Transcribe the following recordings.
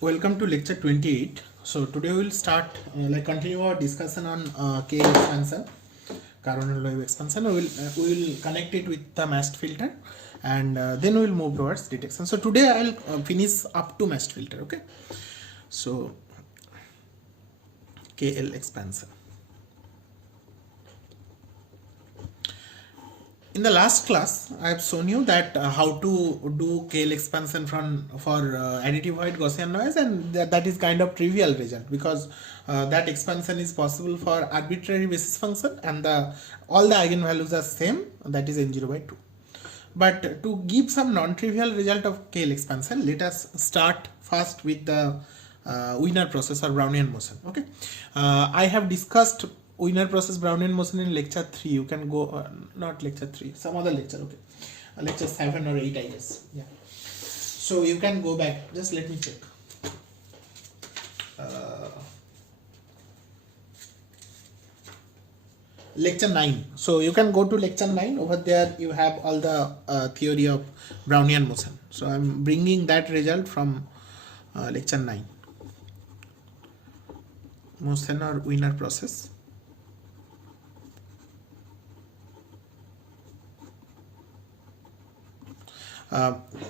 Welcome to lecture 28. So today we will start continue our discussion on KL expansion, coronal wave expansion. We will connect it with the MAST filter, and then we will move towards detection. So today I will finish up to MAST filter. Okay. So KL expansion. In the last class, I have shown you that how to do KL expansion for additive white Gaussian noise, and that is kind of trivial result because that expansion is possible for arbitrary basis function, and all the eigenvalues are same, that is n0 by 2. But to give some non-trivial result of KL expansion, let us start first with the Wiener process or Brownian motion. Okay, I have discussed Wiener process Brownian motion in lecture 3. You can go not lecture 3, some other lecture. Okay, lecture 7 or 8, I guess. Yeah, so you can go back. Just let me check. Lecture 9. So you can go to lecture 9. Over there you have all the theory of Brownian motion. So I'm bringing that result from lecture 9. Motion or Wiener process.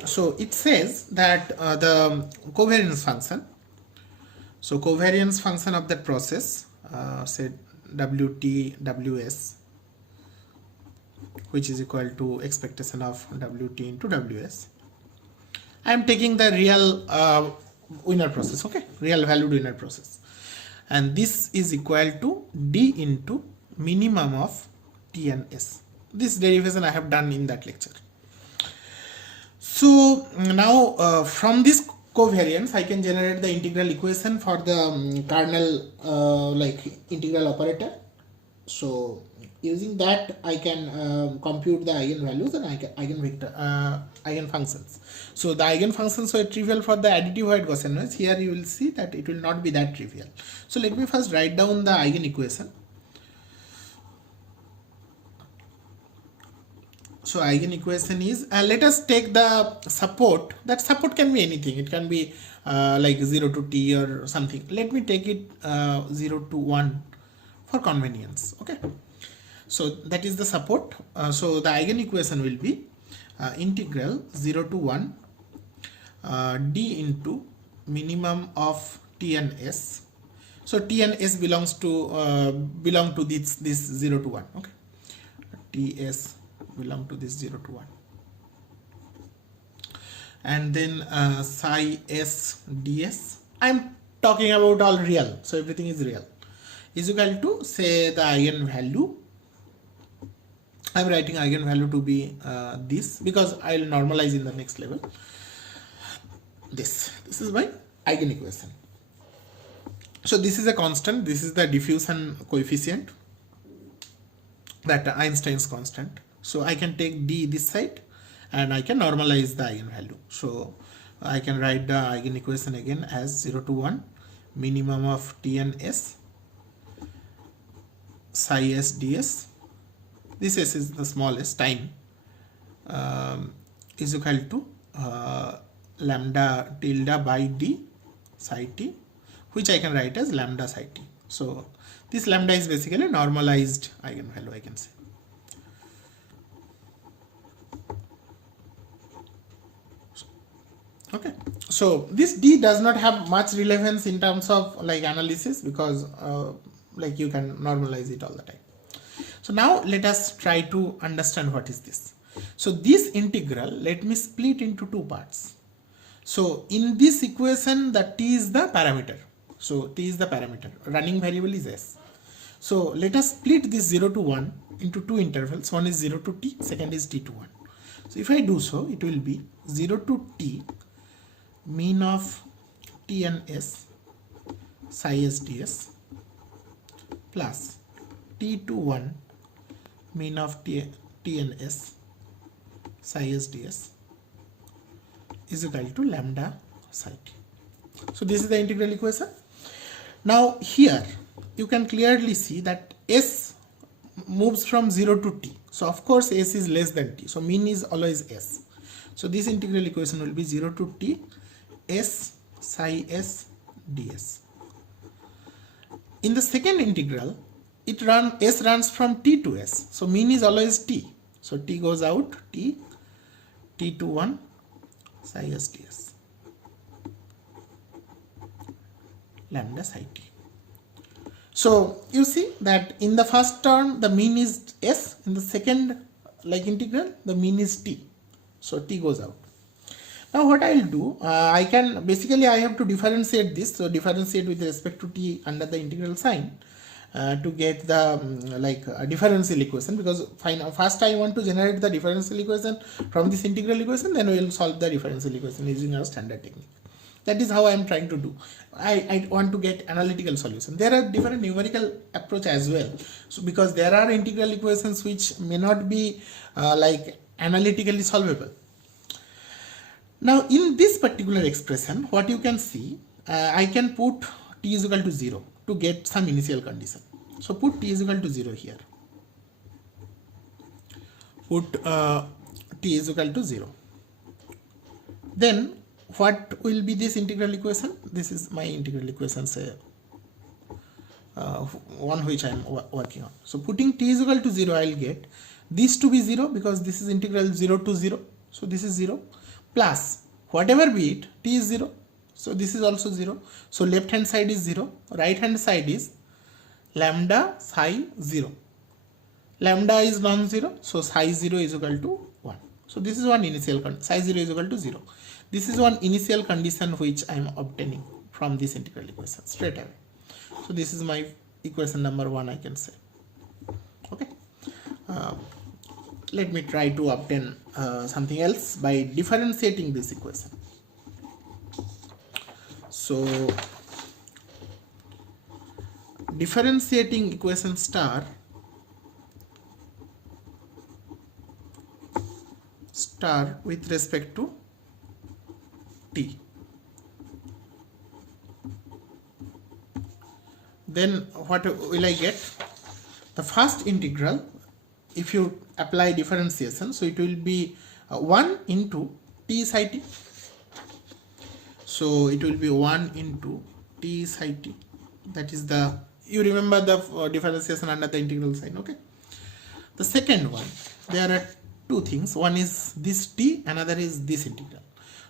So it says that the covariance function. So covariance function of that process, say Wt Ws, which is equal to expectation of Wt into Ws. I am taking the real Wiener process, okay, real valued Wiener process, and this is equal to d into minimum of T and S. This derivation I have done in that lecture. So now from this covariance I can generate the integral equation for the kernel integral operator. So using that I can compute the eigenvalues and eigenfunctions. So the eigenfunctions were trivial for the additive white Gaussian noise. Here you will see that it will not be that trivial. So let me first write down the eigenequation. So eigenequation is, let us take the support. That support can be anything. It can be like 0 to t or something. Let me take it 0 to 1 for convenience. Okay. So that is the support. So the eigenequation will be integral 0 to 1 d into minimum of t and s. So t and s belong to this 0 to 1. Okay. Ts belong to this 0 to 1, and then psi s ds. I'm talking about all real, so everything is real, is equal to, say, the eigenvalue. I'm writing eigenvalue to be this because I'll normalize in the next level. This is my eigenequation. So this is a constant. This is the diffusion coefficient, that Einstein's constant. So I can take d this side and I can normalize the eigenvalue. So I can write the eigenequation again as 0 to 1 minimum of t and s psi s ds. This s is the smallest, time, is equal to lambda tilde by d psi t, which I can write as lambda psi t. So this lambda is basically normalized eigenvalue, I can say. Okay, so this d does not have much relevance in terms of analysis because you can normalize it all the time. So now let us try to understand what is this. So this integral, let me split into two parts. So in this equation, the t is the parameter. So t is the parameter, running variable is s. So let us split this 0 to 1 into two intervals. One is 0 to t, second is t to 1. So if I do so, it will be 0 to t mean of t and s psi s ds plus t to 1 mean of t and s psi s ds is equal to lambda psi t. So this is the integral equation. Now here you can clearly see that s moves from 0 to t. So of course s is less than t. So mean is always s. So this integral equation will be 0 to t s psi s ds. In the second integral, s runs from t to s, so mean is always t, so t goes out, t to 1 psi s ds lambda psi t. So you see that in the first term the mean is s, in the second integral the mean is t, so t goes out. Now what I will do, I have to differentiate this, so differentiate with respect to t under the integral sign to get the differential equation, because first I want to generate the differential equation from this integral equation, then we will solve the differential equation using our standard technique. That is how I am trying to do. I want to get analytical solution. There are different numerical approach as well. So because there are integral equations which may not be analytically solvable. Now in this particular expression, what you can see, I can put t is equal to 0 to get some initial condition. So put t is equal to 0 here. Put t is equal to 0. Then what will be this integral equation? This is my integral equation, say one which I am working on. So putting t is equal to 0, I will get this to be 0 because this is integral 0 to 0. So this is 0 plus whatever be it, t is 0. So this is also 0. So left hand side is 0, right hand side is lambda psi 0. Lambda is non-zero, so psi 0 is equal to 1. So this is one initial condition, psi 0 is equal to 0. This is one initial condition which I am obtaining from this integral equation straight away. So this is my equation number 1, I can say. Okay. Let me try to obtain something else by differentiating this equation. So differentiating equation star with respect to t. Then what will I get? The first integral, if you apply differentiation, so it will be 1 into t psi t. So it will be 1 into t psi t. That is the, you remember the differentiation under the integral sign. Okay. The second one, there are two things. One is this t, another is this integral.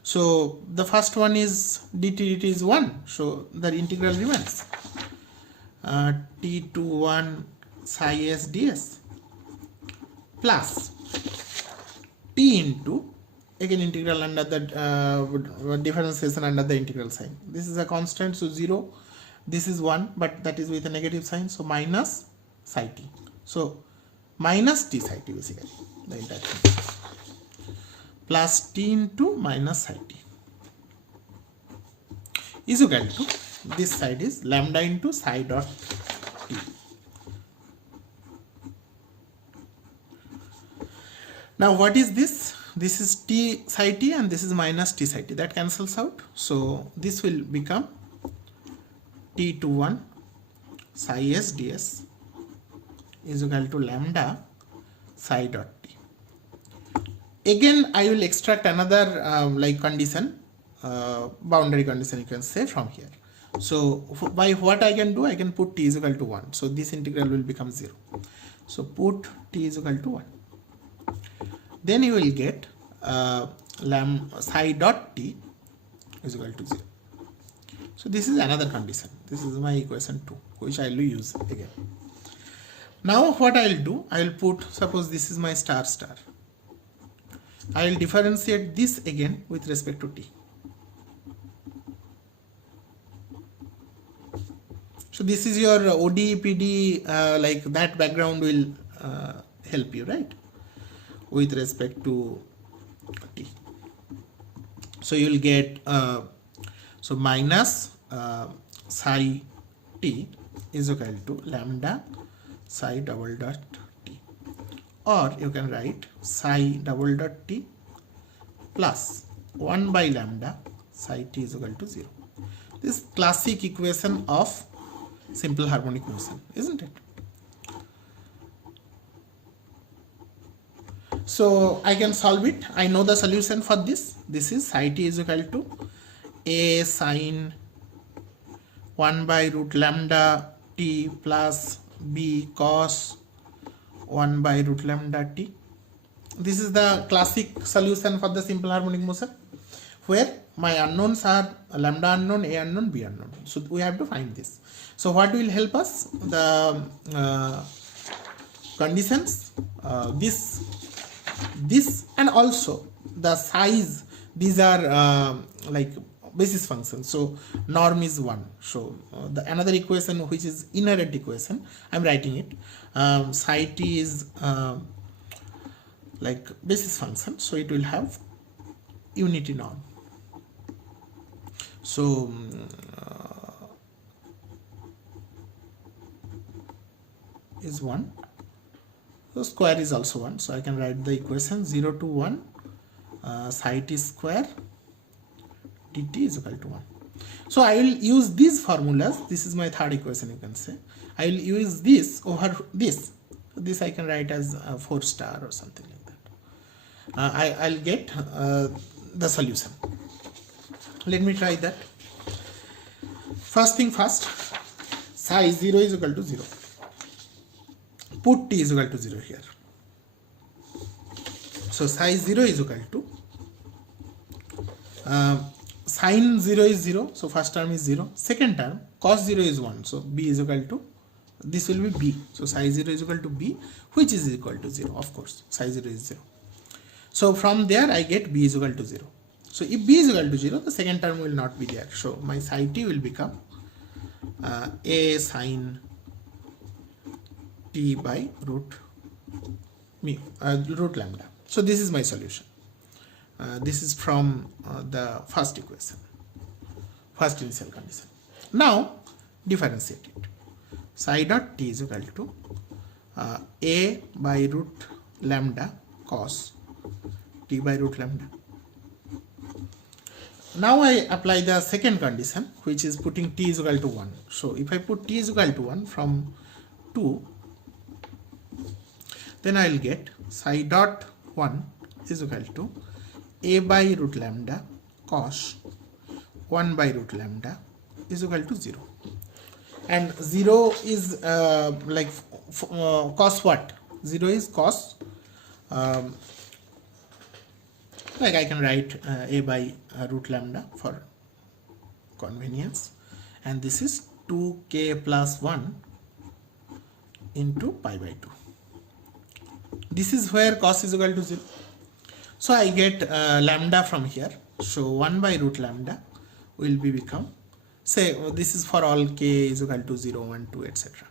So the first one is dt is 1, so the integral remains t to 1 psi s ds plus t into, again integral under the differentiation under the integral sign. This is a constant, so 0. This is 1, but that is with a negative sign, so minus psi t. So minus t psi t basically, the entire thing, plus t into minus psi t is equal to, this side is lambda into psi dot t. Now what is this? This is t psi t and this is minus t psi t. That cancels out. So this will become t to 1 psi s ds is equal to lambda psi dot t. Again I will extract another condition, boundary condition you can say from here. So by what I can do, I can put t is equal to 1. So this integral will become 0. So put t is equal to 1. Then you will get psi dot t is equal to 0. So this is another condition. This is my equation 2, which I will use again. Now what I will do, I will put, suppose this is my star star. I will differentiate this again with respect to t. So this is your OD, PD, that background will help you, right? With respect to t. So you will get, so minus psi t is equal to lambda psi double dot t. Or you can write psi double dot t plus 1 by lambda psi t is equal to 0. This classic equation of simple harmonic motion, isn't it? So I can solve it. I know the solution for this. This is psi t is equal to a sine 1 by root lambda t plus b cos 1 by root lambda t. This is the classic solution for the simple harmonic motion, where my unknowns are lambda unknown, a unknown, b unknown. So we have to find this. So what will help us? The conditions, this and also the size. These are like basis functions. So norm is 1. So the another equation which is inherent equation, I'm writing it. Psi t is like basis function, so it will have unity norm. So is 1. So square is also 1. So I can write the equation 0 to 1 psi t square dt is equal to 1. So I will use these formulas. This is my third equation, you can say. I will use this over this. This I can write as 4 star or something like that. I'll get the solution. Let me try that. First thing first, psi 0 is equal to 0. Put t is equal to 0 here. So psi 0 is equal to sine 0 is 0. So first term is 0. Second term cos 0 is 1. So b is equal to, this will be b. So psi 0 is equal to b, which is equal to 0. Of course, psi 0 is 0. So from there I get b is equal to 0. So if b is equal to 0, the second term will not be there. So my psi t will become a sine t by root lambda. So this is my solution. This is from the first equation, first initial condition. Now differentiate it. Psi dot t is equal to a by root lambda cos t by root lambda. Now I apply the second condition, which is putting t is equal to 1. So if I put t is equal to 1 from 2, then I will get psi dot 1 is equal to a by root lambda cos 1 by root lambda is equal to 0. And 0 is like cos what? 0 is cos, like I can write a by root lambda for convenience, and this is 2k plus 1 into pi by 2. This is where cos is equal to 0. So I get lambda from here. So 1 by root lambda will be become, say this is for all k is equal to 0, 1, 2, etc.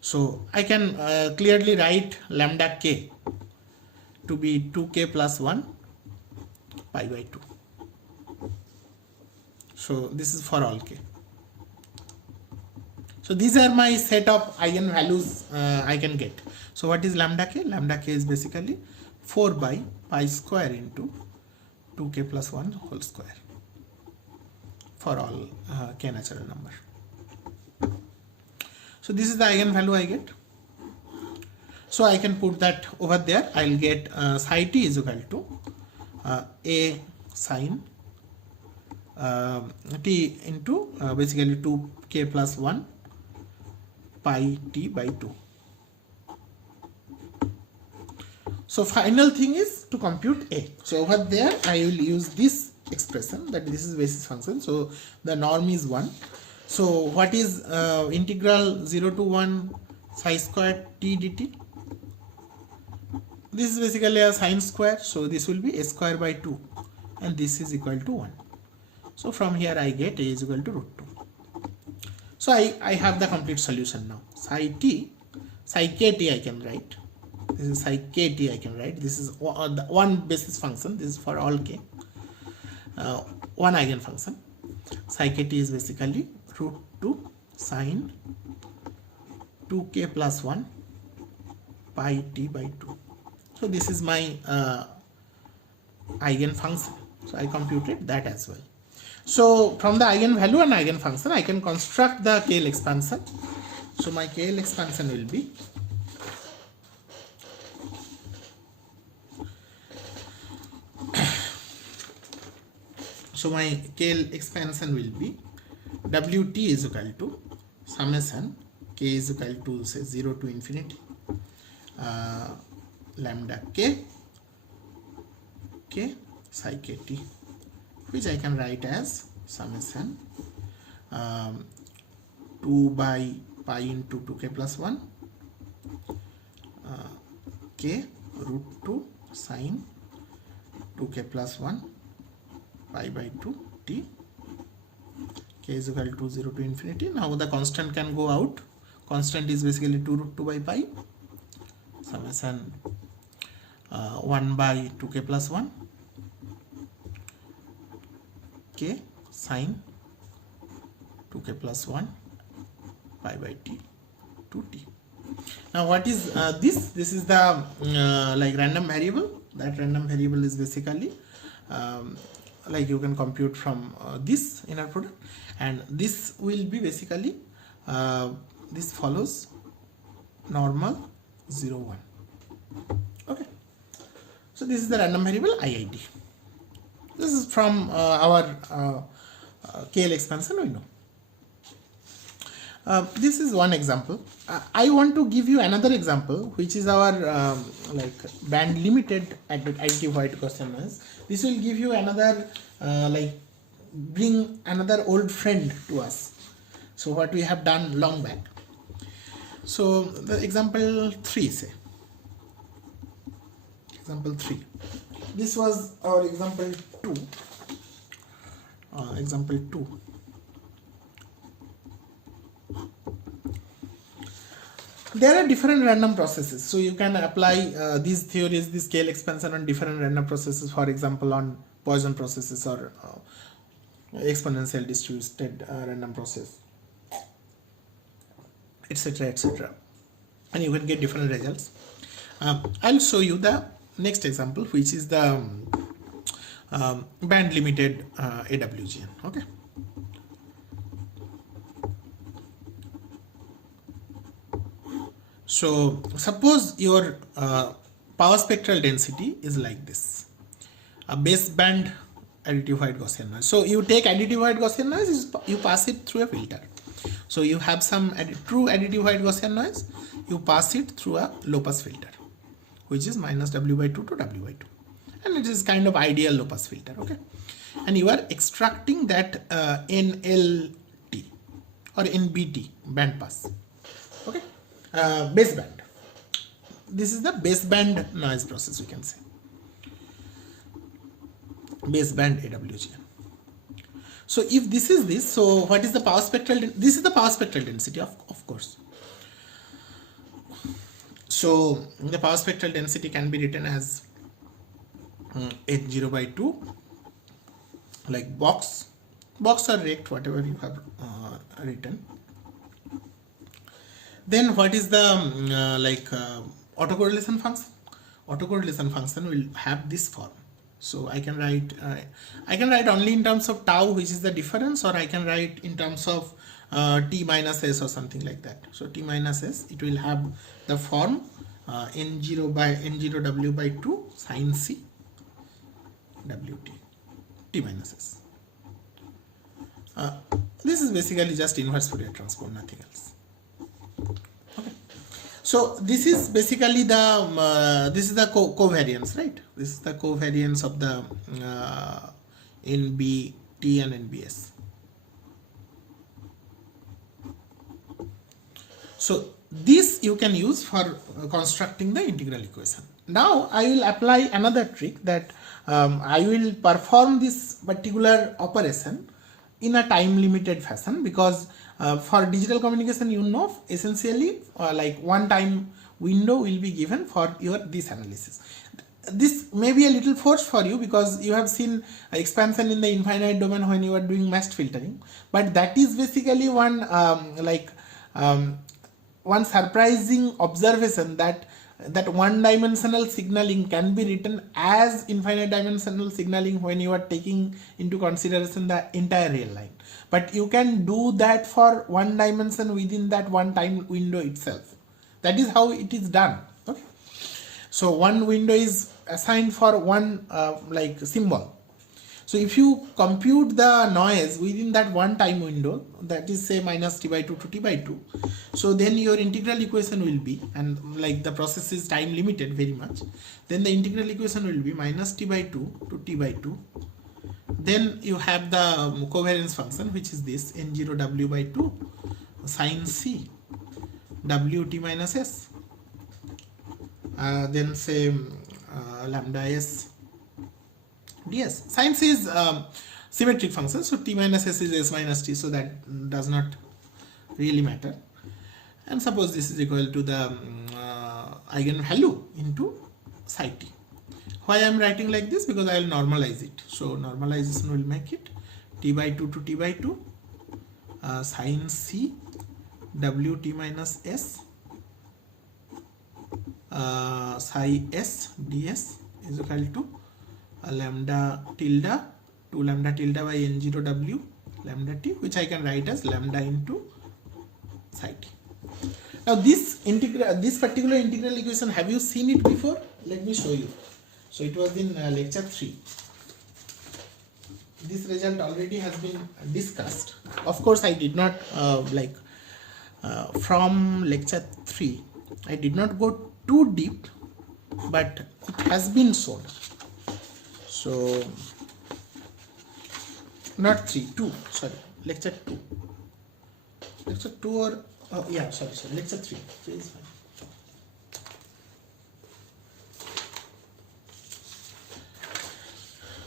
So I can clearly write lambda k to be 2k plus 1 pi by 2. So this is for all k. So these are my set of eigenvalues I can get. So what is lambda k? Lambda k is basically 4 by pi square into 2k plus 1 whole square for all k natural number. So this is the eigenvalue I get. So I can put that over there. I'll get psi t is equal to a sine t into basically 2k plus 1 pi t by 2. So final thing is to compute a. So over there I will use this expression, that this is basis function. So the norm is 1. So what is integral 0 to 1 psi square t dt? This is basically a sine square. So this will be a square by 2, and this is equal to 1. So from here I get a is equal to root 2. So I have the complete solution now. Psi t, psi kt I can write. This is psi kt I can write. This is one basis function. This is for all k. One eigenfunction. Psi kt is basically root 2 sine 2k plus 1 pi t by 2. So this is my eigenfunction. So I computed that as well. So from the eigenvalue and eigenfunction I can construct the KL expansion. So my KL expansion will be So my KL expansion will be Wt is equal to summation k is equal to say 0 to infinity lambda k psi kt, which I can write as summation 2 by pi into 2k plus 1 k root 2 sine 2k plus 1 pi by 2 t, k is equal to 0 to infinity. Now the constant can go out. Constant is basically 2 root 2 by pi summation 1 by 2k plus 1 k sine 2k plus 1 pi by t to t. Now what is this? This is the like random variable. That random variable is basically like you can compute from this inner product, and this will be basically this follows normal 0 1. Okay, so this is the random variable IID. This is from our KL expansion we know. This is one example. I want to give you another example, which is our like band limited additive white Gaussian noise. This will give you another like bring another old friend to us. So what we have done long back. So the example 3, say example 3. This was our example 2. Example 2. There are different random processes, so you can apply these theories, this scale expansion on different random processes, for example on Poisson processes or exponential distributed random process, etc, etc, and you can get different results. I'll show you the next example, which is the band limited AWGN. Okay, so suppose your power spectral density is like this, a baseband additive white Gaussian noise. So you take additive white Gaussian noise, you pass it through a filter. So you have some true additive white Gaussian noise, you pass it through a low pass filter, which is minus W by 2 to W by 2, and it is kind of ideal low pass filter. Okay, and you are extracting that NLT or NBT band pass. Okay, baseband. This is the baseband noise process, we can say. Baseband AWGN. So if this is this, so what is the power spectral? This is the power spectral density, of course. So the power spectral density can be written as H0 by 2, like box or rect, whatever you have written. Then what is the like autocorrelation function? Autocorrelation function will have this form. So I can write only in terms of tau, which is the difference, or I can write in terms of t minus s or something like that. So t minus s, it will have the form n0 by n0 w by 2 sine c wt t minus s. This is basically just inverse Fourier transform, nothing else. Okay. So this is basically the this is the covariance, right? This is the covariance of the NBT and NBS. So this you can use for constructing the integral equation. Now I will apply another trick, that I will perform this particular operation in a time limited fashion, because for digital communication, you know, essentially like one time window will be given for your this analysis. This may be a little forced for you because you have seen expansion in the infinite domain when you are doing meshed filtering, but that is basically one one surprising observation, that one dimensional signaling can be written as infinite dimensional signaling when you are taking into consideration the entire real line. But you can do that for one dimension within that one time window itself. That is how it is done. Okay. So one window is assigned for one like symbol. So if you compute the noise within that one time window, that is say minus t by 2 to t by 2, so then your integral equation will be, and like the process is time limited very much, then the integral equation will be minus t by 2 to t by 2. Then you have the covariance function, which is this n0 w by 2 sine c w t minus s, then say lambda s ds. Sine c is symmetric function, so t minus s is s minus t, so that does not really matter. And suppose this is equal to the eigenvalue into psi t. Why I am writing like this? Because I will normalize it. So normalization will make it t by 2 to t by 2 sine c w t minus s psi s ds is equal to lambda tilde 2 lambda tilde by n0 w lambda t, which I can write as lambda into psi t. Now this particular integral equation, have you seen it before? Let me show you. So it was in lecture 3. This result already has been discussed. Of course, I did not from lecture 3. I did not go too deep, but it has been shown. So not 3, 2. Sorry, lecture 2. Lecture 2 or yeah, sorry, lecture 3. 3 is fine.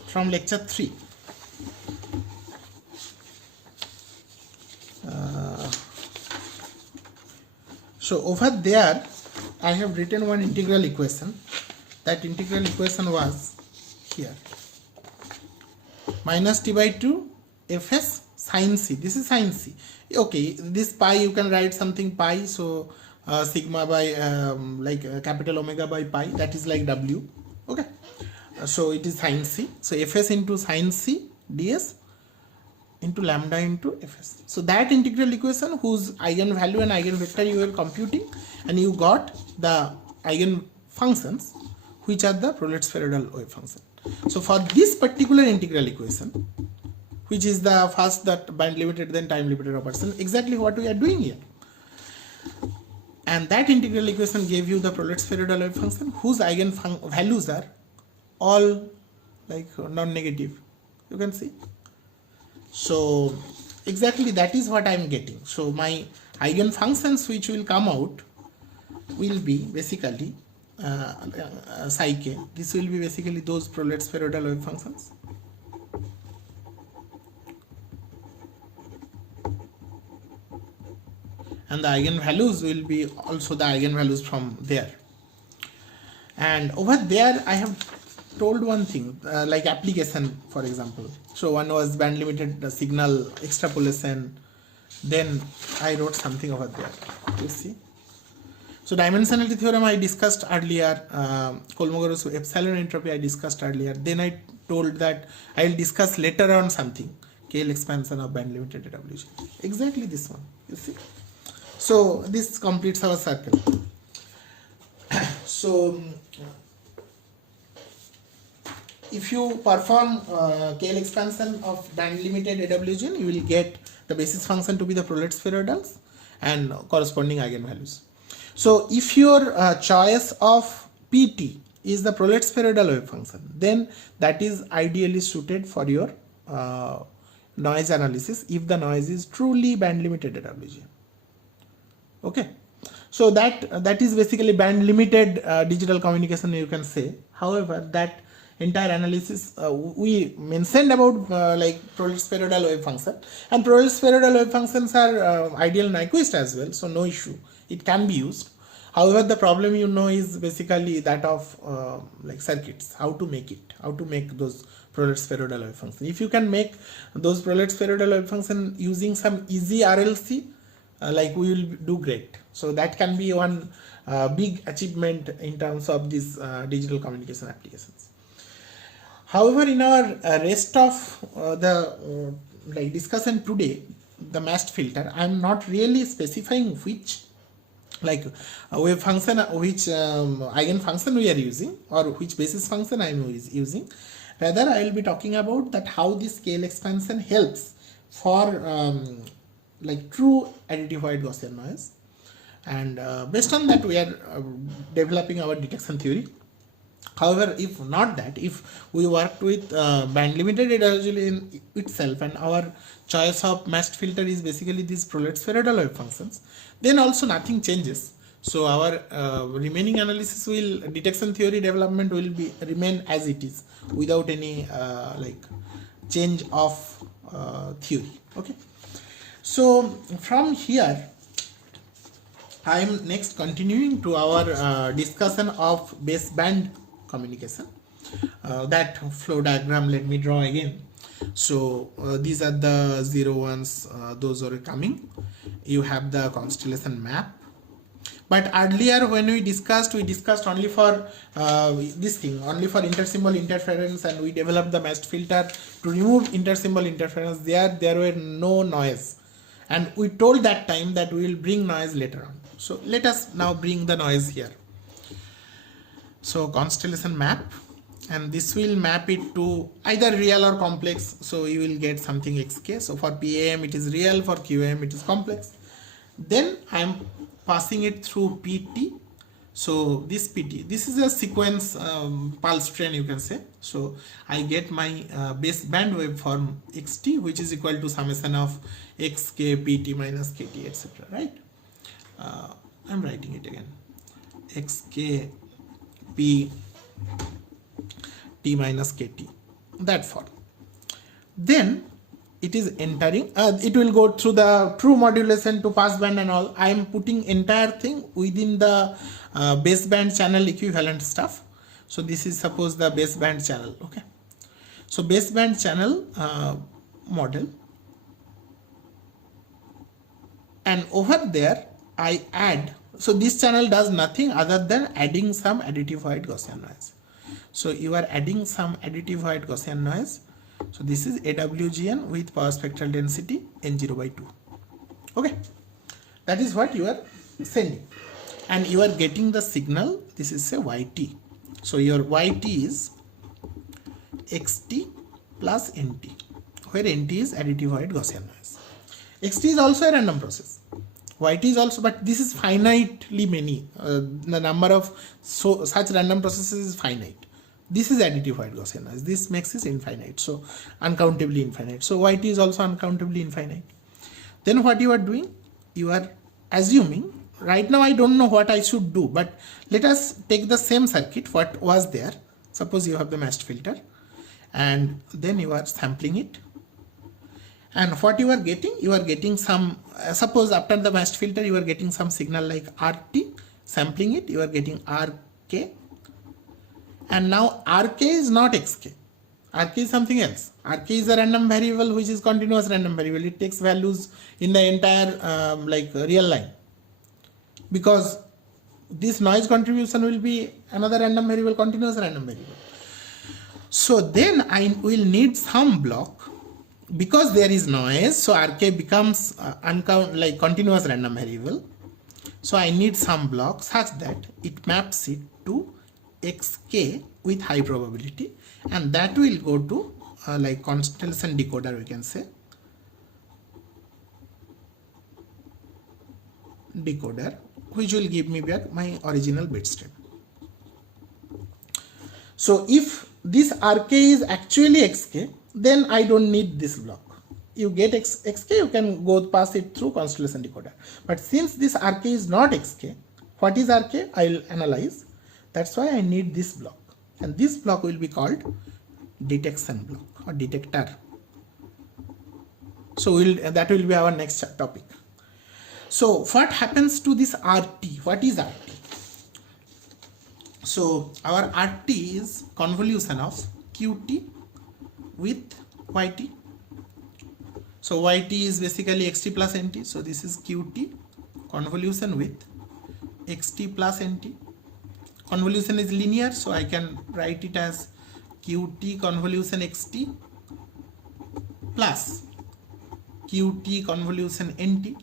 From lecture 3. So over there I have written one integral equation. That integral equation was here, minus t by 2 fs sine c. This is sine c. Okay, this pi you can write something pi, so sigma by capital omega by pi, that is like w. Okay, so it is sine c, so fs into sine c ds into lambda into fs. So that integral equation whose eigenvalue and eigenvector you were computing, and you got the eigen functions which are the Prolet-Spheroidal wave function. So for this particular integral equation, which is the first that band limited then time limited operation, exactly what we are doing here. And that integral equation gave you the Prolet-Spheroidal wave function whose eigenvalues are all like non-negative. You can see. So exactly that is what I am getting. So my eigenfunctions which will come out will be basically psi k. This will be basically those Prolet-Spheroidal wave functions. And the eigenvalues will be also the eigenvalues from there. And over there I have told one thing, like application, for example. So one was band limited signal extrapolation. Then I wrote something over there. You see. So dimensionality theorem I discussed earlier. Kolmogorov epsilon entropy I discussed earlier. Then I told that I will discuss later on something. KL expansion of band limited AWG. Exactly this one. You see. So this completes our circle. So if you perform KL expansion of band limited AWG, you will get the basis function to be the Prolet-Spheroidals and corresponding eigenvalues. So if your choice of PT is the Prolet-Spheroidal wave function, then that is ideally suited for your noise analysis if the noise is truly band limited AWG. Okay, so that is basically band limited digital communication, you can say. However, that entire analysis we mentioned about like Prolet-Spheroidal wave function, and Prolet-Spheroidal wave functions are ideal Nyquist as well, so no issue, it can be used. However, the problem is basically that of like circuits, how to make those Prolet-Spheroidal wave functions. If you can make those Prolet-Spheroidal wave function using some easy RLC, like we will do great. So that can be one big achievement in terms of these digital communication applications. However, in our rest of the like discussion today, the matched filter, I am not really specifying which like wave function, which eigen function we are using, or which basis function I am using. Rather, I will be talking about that how this scale expansion helps for like true additive white Gaussian noise. And based on that, we are developing our detection theory. However, if not that, if we worked with band limited heterology in itself, and our choice of matched filter is basically these Prolet spheroidal wave functions, then also nothing changes. So our remaining analysis will, detection theory development will be remain as it is without any like change of theory. Okay. So from here, I am next continuing to our discussion of baseband communication. That flow diagram, let me draw again. So these are the 0 ones, those are coming. You have the constellation map. But earlier when we discussed only for this thing, only for intersymbol interference, and we developed the matched filter to remove intersymbol interference. There were no noise, and we told that time that we will bring noise later on. So let us now bring the noise here. So constellation map, and this will map it to either real or complex. So you will get something xk. So for PAM it is real, for QAM it is complex. Then I am passing it through PT. So this PT, this is a sequence pulse train, you can say. So I get my baseband waveform xt, which is equal to summation of xk pt minus kt, etc. Right? I'm writing it again. xk p t minus kt, that form. Then it is entering, it will go through the true modulation to passband and all. I am putting entire thing within the baseband channel equivalent stuff. So this is suppose the baseband channel. Okay. So baseband channel model, and over there I add. So this channel does nothing other than adding some additive white Gaussian noise. So you are adding some additive white Gaussian noise. So this is AWGN with power spectral density N0/2. Okay, that is what you are sending, and you are getting the signal. This is say YT. So your YT is XT plus NT, where NT is additive white Gaussian noise. XT is also a random process. YT is also, but this is finitely many. The number of such random processes is finite. This is additive white Gaussian noise. This makes it infinite, so uncountably infinite. So YT is also uncountably infinite. Then what you are doing? You are assuming, right now I don't know what I should do, but let us take the same circuit what was there. Suppose you have the matched filter, and then you are sampling it. And what you are getting some, suppose after the matched filter you are getting some signal like RT, sampling it, you are getting RK. And now RK is not XK. RK is something else. RK is a random variable which is continuous random variable. It takes values in the entire like real line, because this noise contribution will be another random variable, continuous random variable. So then I will need some block, because there is noise. So RK becomes like continuous random variable. So I need some block such that it maps it to xk with high probability, and that will go to like constellation decoder, we can say decoder, which will give me back my original bit stream. So if this RK is actually xk, then I don't need this block. You get xk, you can go pass it through constellation decoder. But since this RK is not xk, what is RK? I will analyze. That's why I need this block, and this block will be called detection block or detector. So that will be our next topic. So what happens to this RT? What is RT? So our RT is convolution of QT with YT. So YT is basically XT plus NT. So this is QT convolution with XT plus NT. Convolution is linear, so I can write it as QT convolution XT plus QT convolution NT.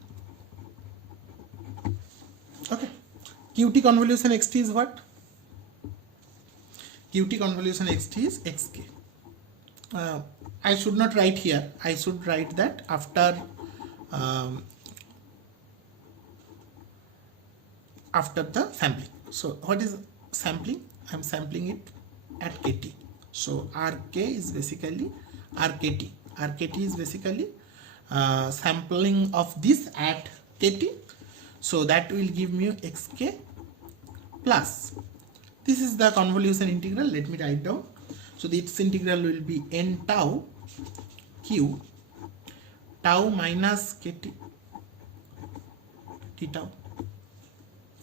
Okay. QT convolution XT is what? QT convolution XT is XK. I should not write here. I should write that after the sampling. So what is sampling? I'm sampling it at kt. So rk is basically rkt. Rkt is basically sampling of this at kt. So that will give me xk plus. This is the convolution integral. Let me write down. So this integral will be n tau q tau minus kt t tau.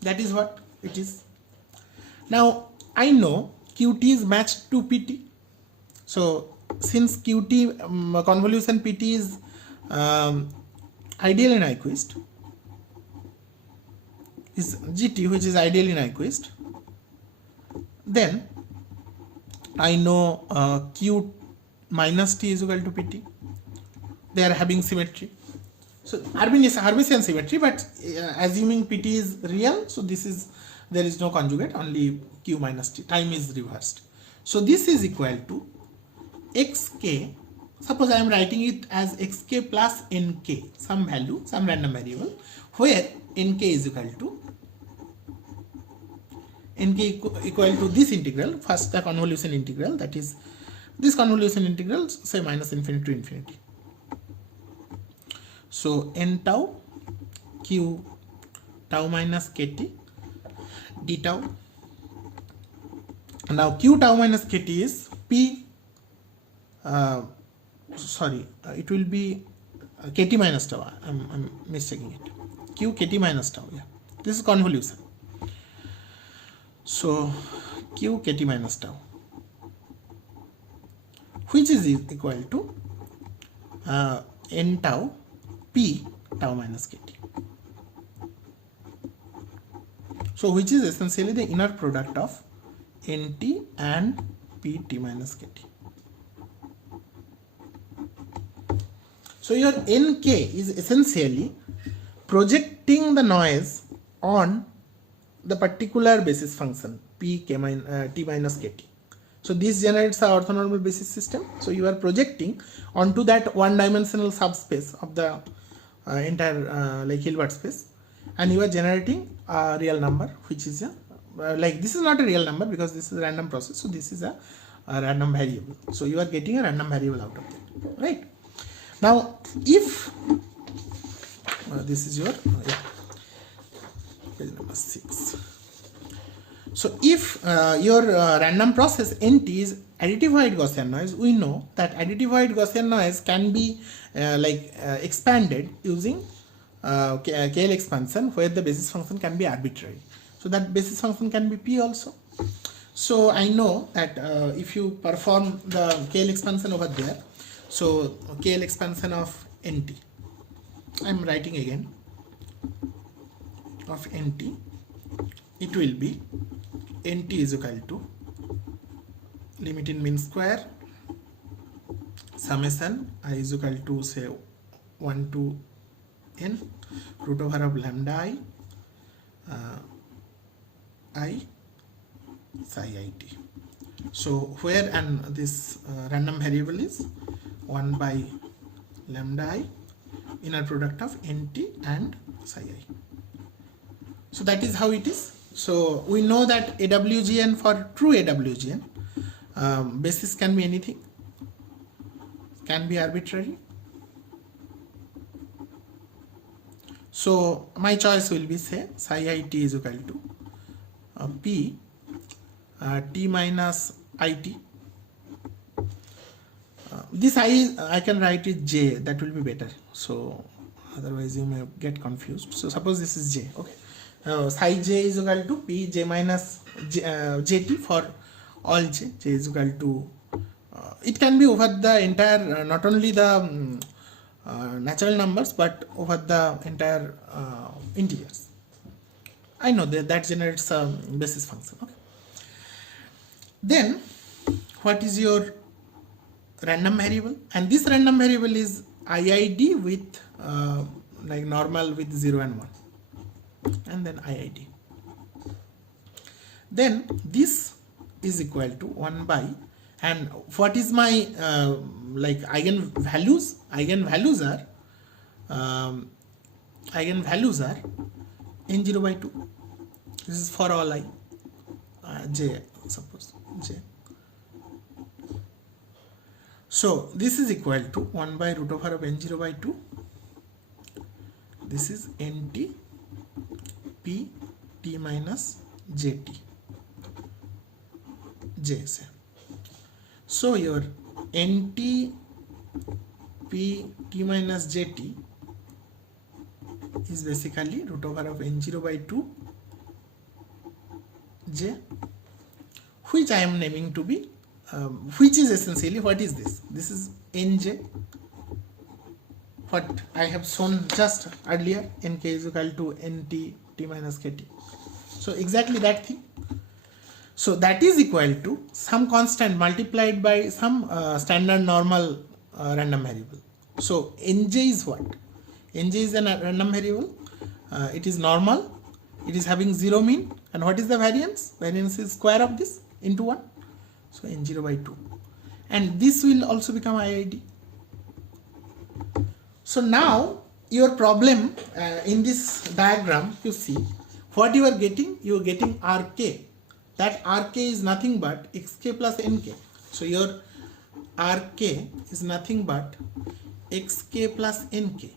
That is what it is. Now I know qt is matched to pt. So since qt convolution pt is ideal in Nyquist, is gt, which is ideal in Nyquist, then I know q minus t is equal to pt. They are having symmetry. So Hermitian symmetry, but assuming pt is real, so there is no conjugate, only q minus t, time is reversed. So this is equal to xk. Suppose I am writing it as xk plus nk, some value, some random variable, where nk is equal to this integral. First the convolution integral, that is this convolution integral, say minus infinity to infinity. So n tau q tau minus kt d tau. Now q tau minus kt is p, it will be kt minus tau. I'm mistaking it. Q kt minus tau. Yeah, this is convolution. So q kt minus tau, which is equal to n tau p tau minus kt. So which is essentially the inner product of nt and pt minus kt. So your nk is essentially projecting the noise on the particular basis function t minus kt. So this generates an orthonormal basis system. So you are projecting onto that one-dimensional subspace of the entire like Hilbert space, and you are generating a real number, which is a like, this is not a real number because this is a random process. So this is a random variable. So you are getting a random variable out of it, right? Now if this is your page number 6. So if your random process nt is additive White Gaussian noise, we know that additive White Gaussian noise can be expanded using KL expansion, where the basis function can be arbitrary. So that basis function can be p also. So I know that if you perform the KL expansion over there, so KL expansion of nt, I'm writing again, of nt, it will be nt is equal to limit in mean square summation I is equal to say 1 to n root over of lambda I psi I t. So where and this random variable is 1 by lambda I inner product of nt and psi I. So that is how it is. So we know that AWGN, for true AWGN, basis can be anything, can be arbitrary. So my choice will be, say, psi I t is equal to p t minus it. This I can write it j, that will be better. So otherwise you may get confused. So suppose this is j, okay. Psi j is equal to p j minus jt for all j. J is equal to it can be over the entire not only the natural numbers but over the entire integers. I know that generates a basis function. Okay. Then what is your random variable? And this random variable is IID with like normal with 0 and 1. And then IID. Then this is equal to 1 by, And what is my like eigenvalues? Eigenvalues are n0 by 2. This is for all I, j, suppose j. So this is equal to 1 by root over of n0 by 2. This is nt p t minus jt j. So your nt p t minus jt is basically root over of n0 by 2 j, which I am naming to be which is essentially, what is this? This is nj, what I have shown just earlier, nk is equal to nt t minus kt. So exactly that thing. So that is equal to some constant multiplied by some standard normal random variable. So nj is what? Nj is a random variable. It is normal. It is having 0 mean. And what is the variance? Variance is square of this into 1. So n0 by 2. And this will also become IID. So now your problem in this diagram, you see what you are getting. You are getting Rk. That Rk is nothing but xk plus nk. So your Rk is nothing but xk plus nk.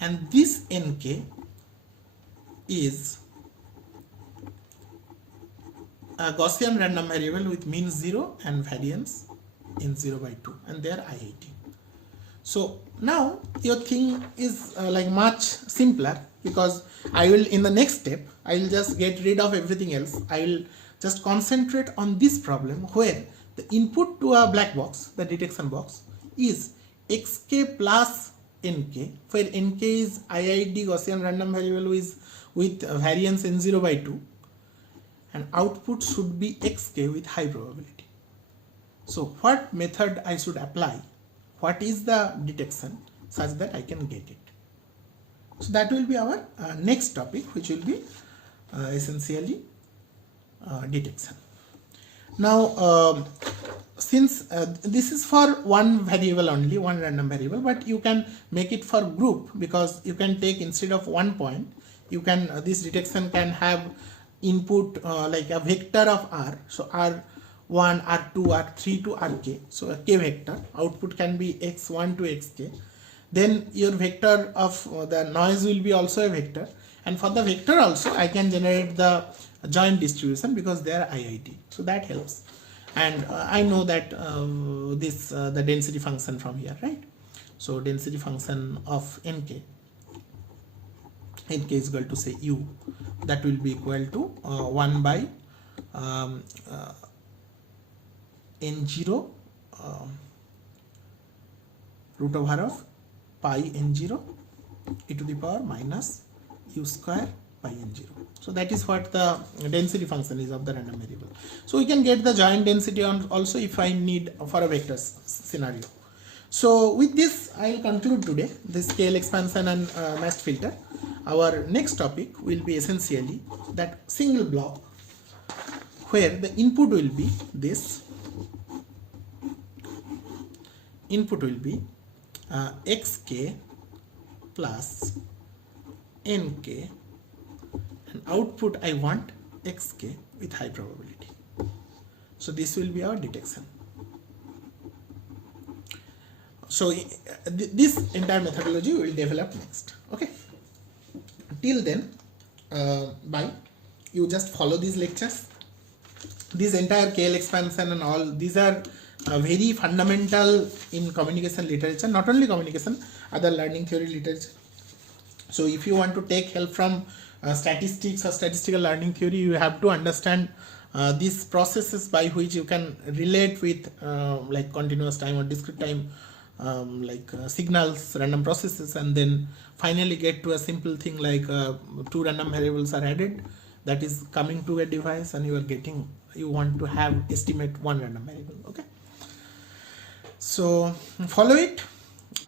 And this nk is a Gaussian random variable with mean 0 and variance in 0 by 2, and they are IID. So now your thing is like much simpler, because I will, in the next step, I will just get rid of everything else. I will just concentrate on this problem where the input to a black box, the detection box, is xk plus nk, where nk is IID Gaussian random variable with variance n0 by 2, and output should be xk with high probability. So what method I should apply? What is the detection such that I can get it? So that will be our next topic, which will be essentially detection. Now since this is for one variable only, one random variable, but you can make it for group, because you can take, instead of 1 point, you can this detection can have input like a vector of r. So r1, r2, r3 to rk. So a k vector. Output can be x1 to xk. Then your vector of the noise will be also a vector. And for the vector also, I can generate the joint distribution because they are IID. So that helps. And I know that the density function from here, right? So density function of nk is equal to, say, u, that will be equal to 1 by n0 root over of pi n0 e to the power minus u square by n0. So that is what the density function is of the random variable. So we can get the joint density on also if I need for a vector scenario. So with this I will conclude today this scale expansion and matched filter. Our next topic will be essentially that single block where the input will be this. Input will be xk plus nk, and output I want xk with high probability. So this will be our detection. So this entire methodology we will develop next. Okay. Till then, bye. You just follow these lectures. This entire KL expansion and all, these are very fundamental in communication literature, not only communication, other learning theory literature. So if you want to take help from statistics or statistical learning theory, you have to understand these processes by which you can relate with like continuous time or discrete time signals, random processes, and then finally get to a simple thing like two random variables are added, that is coming to a device, and you want to have estimate one random variable. Okay, so follow it.